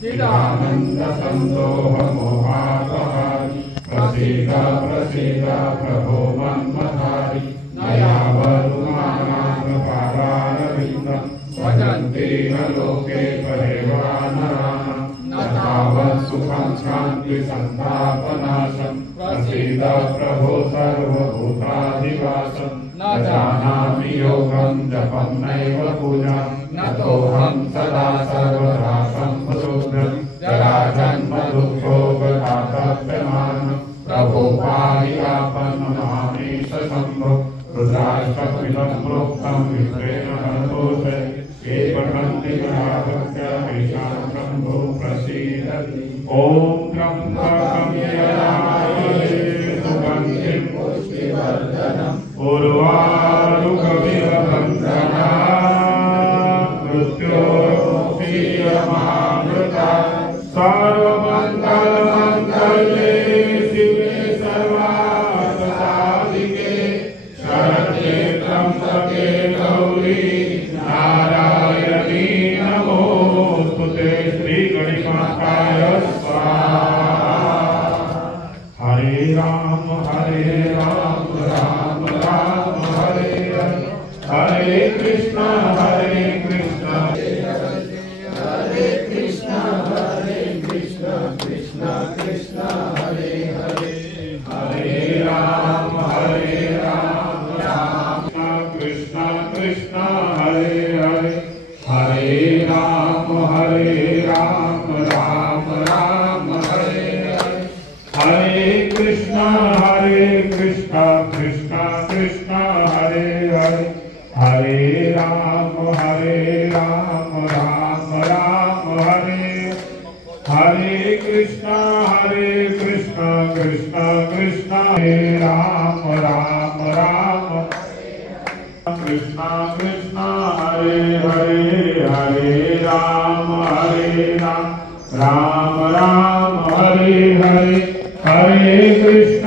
चिदानंद संदोह मोहापहारी प्रसीद प्रसीद प्रभो मन्मथारी नयावरुणानामपादारविन्दं भजन्ते न लोके परिवानराणां न तावत् सुखं शान्ति सन्तापनाशं प्रसीद प्रभो सर्वभूताधिवासं न जानामि योगं जपं नैव पूजां न तोऽहं सदा सर्वदा सम्भुशुद्धं जराजन्म दुःखोपघातप्यमानं प्रभो पाहि आपन्नमामीश शम्भो रुद्राष्टकमिदं प्रोक्तं विप्रेण हरतोषे ये पठन्ति भक्त्या शम्भो प्रसीदति ॐ त्र्यम्बकं यजामहे सुगन्धिं पुष्टिवर्धनम् उर्वारुकमिव बन्धनात् मृत्योर्मुक्षीयमामृतात् सर्वमङ्गलमङ्गल्ये शिवे सर्वार्थसाधिके शरण्ये त्र्यम्बके गौरी नारायणी नमोस्तुते श्रीगणेशाय स्वाहा हरे राम राम राम हरे हरे हरे कृष्ण कृष्ण कृष्ण कृष्ण हरे हरे हरे राम राम कृष्ण कृष्ण हरे हरे हरे राम राम हरे हरे हरे कृष्ण कृष्ण कृष्ण हरे हरे हरे राम राम हरे हरे कृष्ण कृष्ण कृष्ण हरे राम कृष्ण कृष्ण हरे हरे हरे राम राम हरे हरे हरे कृष्ण